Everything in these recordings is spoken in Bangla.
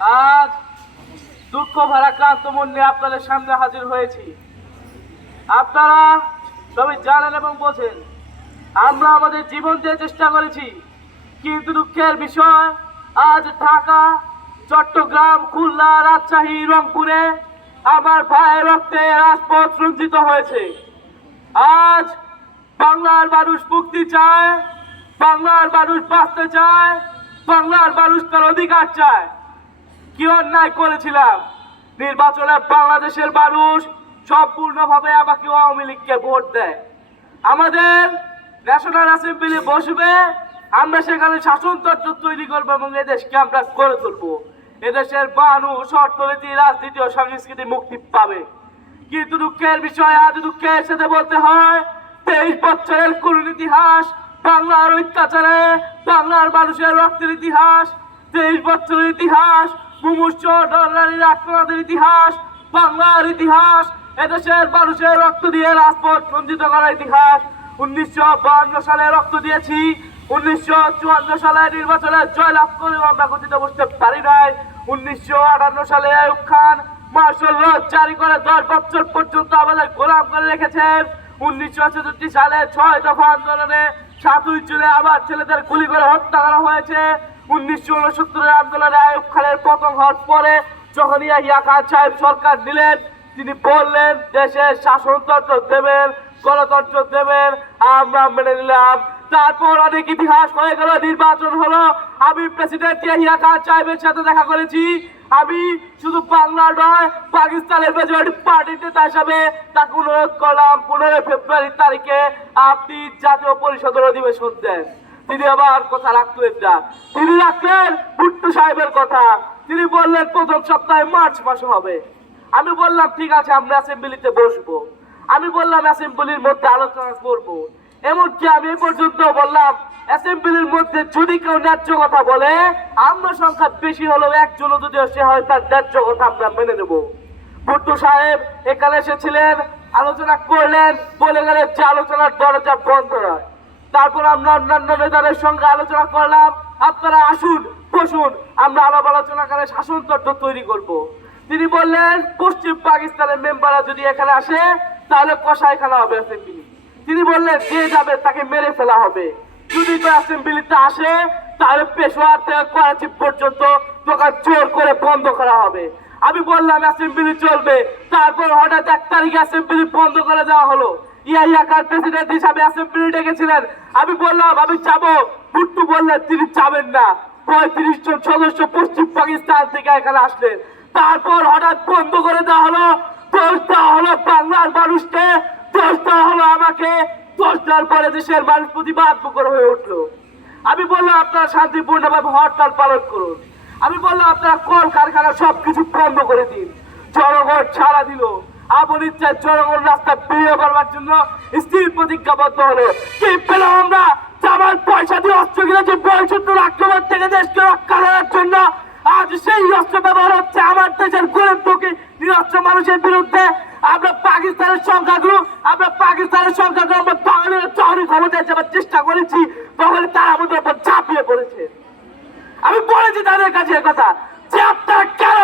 আজ দুঃখ ভারাক্রান্ত মন নিয়ে আপনাদের সামনে হাজির হয়েছি। আপনারা সবাই জানেন এবং বোঝেন, আমরা আমাদের জীবন দিয়ে চেষ্টা করেছি, কিন্তু দুঃখের বিষয়, আজ ঢাকা, চট্টগ্রাম, খুলনা, রাজশাহী, রংপুরে আমার ভাইয়ের রক্তে রাজপথ রঞ্জিত হয়েছে। আজ বাংলার মানুষ মুক্তি চায়, বাংলার মানুষ বাঁচতে চায়, বাংলার মানুষ তার অধিকার চায়। কি অন্যায় করেছিলাম? নির্বাচনে বাংলাদেশের মানুষ সম্পূর্ণভাবে আমাকে আওয়ামী লীগকে ভোট দেয়। আমাদের ন্যাশনাল অ্যাসেম্বলি বসবে, আমরা সেখানে শাসনতন্ত্র তৈরি করব এবং এদেশকে আমরা গড়ে তুলবো। এদেশের মানুষ অর্থনীতি, রাজনীতি ও সংস্কৃতি মুক্তি পাবে। কিন্তু দুঃখের বিষয়, আজ দুঃখের সাথে বলতে হয়, তেইশ বছরের করুণ ইতিহাস, বাংলার অত্যাচারে বাংলার মানুষের রক্তের ইতিহাস, তেইশ বছরের ইতিহাস মুমূর্ষ ইতিহাস, বাংলার ইতিহাস, এদেশের মানুষের রক্ত দিয়ে রাজপথ সঞ্চিত করার ইতিহাস। উনিশশো বাহান্ন সালে রক্ত দিয়েছি, উনিশশো চুয়ান্ন সালে নির্বাচনে জয়লাভ করেও আমরা গতিতে বসতে পারি নাই। উনিশশো আটান্ন সালে আয়ুব খান মার্শাল ল জারি করে দশ বছর পর্যন্ত আমাদের গোলাম করে রেখেছেন। উনিশশো ছেষট্টি সালে ছয় দফা আন্দোলনে সাতই জুলাই আবার ছেলেদের গুলি করে হত্যা করা হয়েছে। উনিশশো উনসত্তরের আন্দোলনে আয়ুব খানের পতন হওয়ার পরে যখন ইয়াহিয়া খান সাহেব সরকার নিলেন তিনি বললেন, দেশের শাসনতন্ত্র দেবেন, গণতন্ত্র দেবেন, আমরা মেনে নিলাম। তারপর অনেক ইতিহাস হয়ে গেল, নির্বাচন হলো। আমি প্রেসিডেন্ট ইয়াহিয়া খান সাহেবের সাথে দেখা করেছি। আমি শুধু বাংলা নয়, পাকিস্তানের মেজরিটি পার্টির নেতা হিসাবে তাকে অনুরোধ করলাম, পনেরোই ফেব্রুয়ারি তারিখে আপনি জাতীয় পরিষদের অধিবেশন দেন। তিনি আবার কথা রাখলেন না। তিনি রাখলেন ভুট্টু সাহেবের কথা। তিনি বললেন, প্রথম সপ্তাহে মার্চ মাসে হবে। আমি বললাম, ঠিক আছে, আমরা অ্যাসেম্বলিতে বসবো। আমি বললাম অ্যাসেম্বলির মধ্যে আলোচনা করব। এমনকি আমি এ পর্যন্ত বললাম অ্যাসেম্বলির মধ্যে যদি কেউ ন্যায্য কথা বলে, আমরা সংখ্যা বেশি হলেও একজনও যদি সে হয়, তার ন্যায্য কথা আমরা মেনে নেব। ভুট্টু সাহেব এখানে এসেছিলেন, আলোচনা করলেন, বলে গেলেন যে আলোচনার দরজা বন্ধ নয়। তারপর আমরা অন্যান্য নেতাদের সঙ্গে আলোচনা করলাম। আপনারা আসুন, বসুন, আমরা আলাপ আলোচনা করে শাসনতন্ত্র তৈরি করব। তিনি বললেন, পশ্চিম পাকিস্তানের মেম্বাররা যদি এখানে আসে, তাহলে কষাইখানা হবে অ্যাসেম্বলি তিনি বললেন, যে যাবে তাকে মেরে ফেলা হবে। যদি অ্যাসেম্বলিতে আসে, তাহলে পেশোয়ার থেকে করাচি পর্যন্ত দোকান জোর করে বন্ধ করা হবে। আমি বললাম অ্যাসেম্বলি চলবে। তারপর হঠাৎ এক তারিখে অ্যাসেম্বলি বন্ধ করে দেওয়া হলো। ইয়াহিয়া খান প্রেসিডেন্ট হিসাবে অ্যাসেম্বলি ডেকেছিলেন। আমি বললাম, আমি যাব। ভুট্টু বললেন তিনি যাবেন না। পঁয়ত্রিশ জন সদস্য পশ্চিম পাকিস্তান থেকে এখানে আসলেন। তারপর হঠাৎ বন্ধ করে দেওয়া হলো। দোষ দেওয়া হলো বাংলার মানুষকে। দোষ দেওয়া হলো আমাকে। দোষ দেওয়ার পরে দেশের মানুষ প্রতিবাদ মুখর হয়ে উঠল। আমি বললাম, আপনারা শান্তিপূর্ণভাবে হরতাল পালন করুন। আমি বললাম, আপনারা কল কারখানা সবকিছু বন্ধ করে দিন। জনগণ ছাড়া দিল। আপন ইচ্ছায় জনগণ রাস্তা বেরিয়ে করবার জন্য স্থির প্রতিজ্ঞাবদ্ধ হলো। কি পেলাম আমরা? জামাল পয়সা দিয়ে অস্ত্র কিনেছে পঁয়ষট্টির আক্রমণ থেকে দেশকে রক্ষা করার জন্য। আজ সেই অস্ত্র ব্যবহার হচ্ছে আমার দেশের গরিব দুঃখী, নিরস্ত্র মানুষের বিরুদ্ধে। আমরা পাকিস্তানের সংখ্যাগুলো আমরা পাকিস্তানের সংখ্যাগুলো আমরা বাঙালির চহরি ক্ষমতায় যাবার চেষ্টা করেছি তখন তারা আমাদের উপর ঝাঁপিয়ে পড়েছে। আমি বলেছি তাদের কাছে এ কথা, যে আপনারা কেন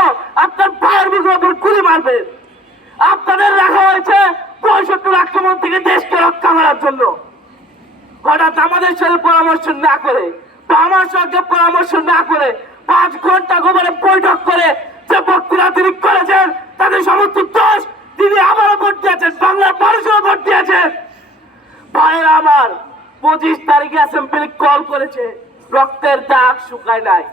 আপনার ভাইয়ের মুখের উপর গুলি মারবেন? আপনাদের রাখা হয়েছে পঁয়ষট্টির আক্রমণ থেকে দেশকে রক্ষা করার জন্য। হঠাৎ আমাদের সাথে পরামর্শ না করে বা আমার সঙ্গে পরামর্শ না করে পাঁচ ঘণ্টা গোবরে বৈঠক করে যে বক্তৃতা তিনি করেছেন, তাদের সমস্ত দোষ তিনি আমারও ভোট দিয়েছেন, বাংলার মানুষেরও ভোট দিয়েছেন। ভাইয়ের আমার, পঁচিশ তারিখে অ্যাসেম্বলি কল করেছে, রক্তের দাগ শুকায় নাই।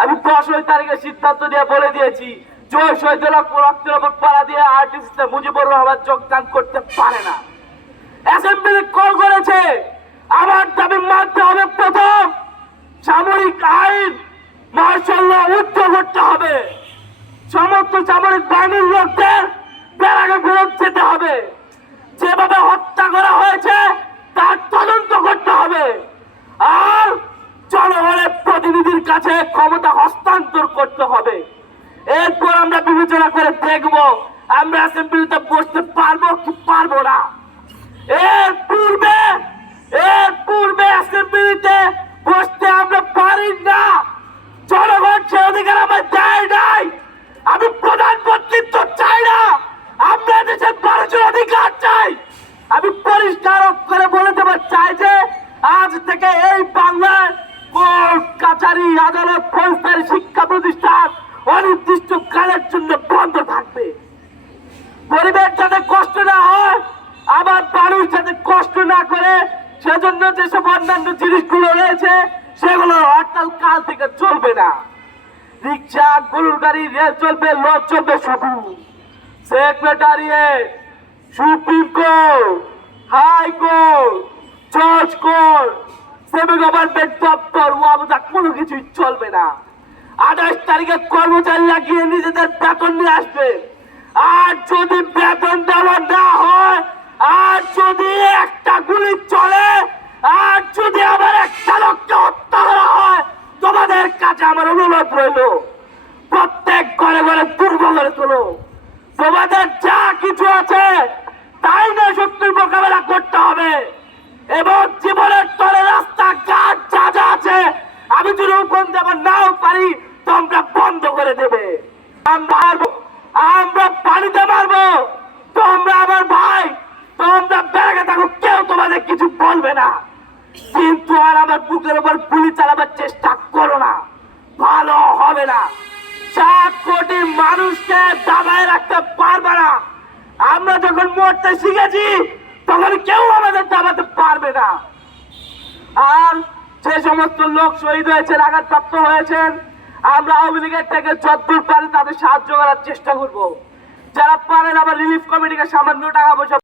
আমি দশই তারিখে সিদ্ধান্ত নিয়ে বলে দিয়েছি জয় শহীদ রক্তের ওপর পাড়া দিয়ে আর্টিস্টে মুজিবুর রহমান যোগদান করতে পারে না। অ্যাসেম্বলি কল করেছে, আমার দাবি মানতে হবে প্রথম। সামরিক আইন মার্শাল করতে হবে। সমস্ত সামরিক বাহিনীর লোকদের বেড়াকে ফেরত যেতে হবে। যেভাবে হত্যা করা হয়েছে, তার তদন্ত করতে হবে। আর জনগণের প্রতিনিধির কাছে ক্ষমতা হস্তান্তর করতে হবে। আমরা বিবেচনা করে দেখব, আমরা অ্যাসেম্বলিতে বসতে পারব কি পারব না। এর পূর্বে এর পূর্বে অ্যাসেম্বলিতে বসতে আমরা পারি না। জনগণ সে অধিকার আমার দেয় নাই। আমি প্রধানমন্ত্রিত্ব চাই না। আমরা দেশের মানুষের অধিকার চাই। আমি পরিষ্কার করে বলে দেবার চাই যে আজ থেকে এই বাংলায় কোর্ট কাছারি আদালত, ফৌজদারি শিক্ষা প্রতিষ্ঠান অনির্দিষ্ট কালের জন্য বন্ধ থাকবে। পরিবেশ যাতে কষ্ট না হয়, আবার মানুষ যাতে কষ্ট না করে, সেজন্য যেসব অন্যান্য জিনিসগুলো রয়েছে, সেগুলো হরতাল কাল থেকে চলবে না। রিক্সা, গরুর গাড়ি, রেল চলবে লোক চলবে শুধু। Secretariat supreme court, high court, জজ কোর্ট সেমি গভর্নমেন্ট দপ্তর ওয়াবদা কোনো কিছুই চলবে না। আঠাশ তারিখে কর্মচারী লাগিয়ে নিজেদের বেতন নিয়ে আসবে। আর যদি বেতন দেওয়া না হয়, আর যদি একটা গুলি চলে, আর যদি আবার একটা লোককে হত্যা করা হয়, তোমাদের কাছে আমার অনুরোধ রইল, প্রত্যেক ঘরে ঘরে দুর্গ করে তোলো। তোমাদের যা কিছু আছে, তাই না শক্তির মোকাবেলা করতে হবে। এবং জীবনের তলে রাস্তা যা যা আছে আমি যদি হুকুম দেব নাও পারি তোমরা বন্ধ করে দেবে। আমরা আমরা পানিতে মারবো। তোমরা আমার ভাই তোমরা বেড়ে থাকো কেউ তোমাদের কিছু বলবে না। কিন্তু আর আমার বুকের উপর গুলি চালাবার চেষ্টা করো না। ভালো হবে না। সাত কোটি মানুষকে দাবায় রাখতে পারবে না। আমরা যখন মরতে শিখেছি, তখন কেউ আমাদের দাবাতে পারবে না। আর যে সমস্ত লোক শহীদ হয়েছেন, আঘাতপ্রাপ্ত হয়েছেন, আমরা আওয়ামী লীগের থেকে যতদূর পারি তাদের সাহায্য করার চেষ্টা করব। যারা পারেন, আবার রিলিফ কমিটিকে সামান্য টাকা পয়সা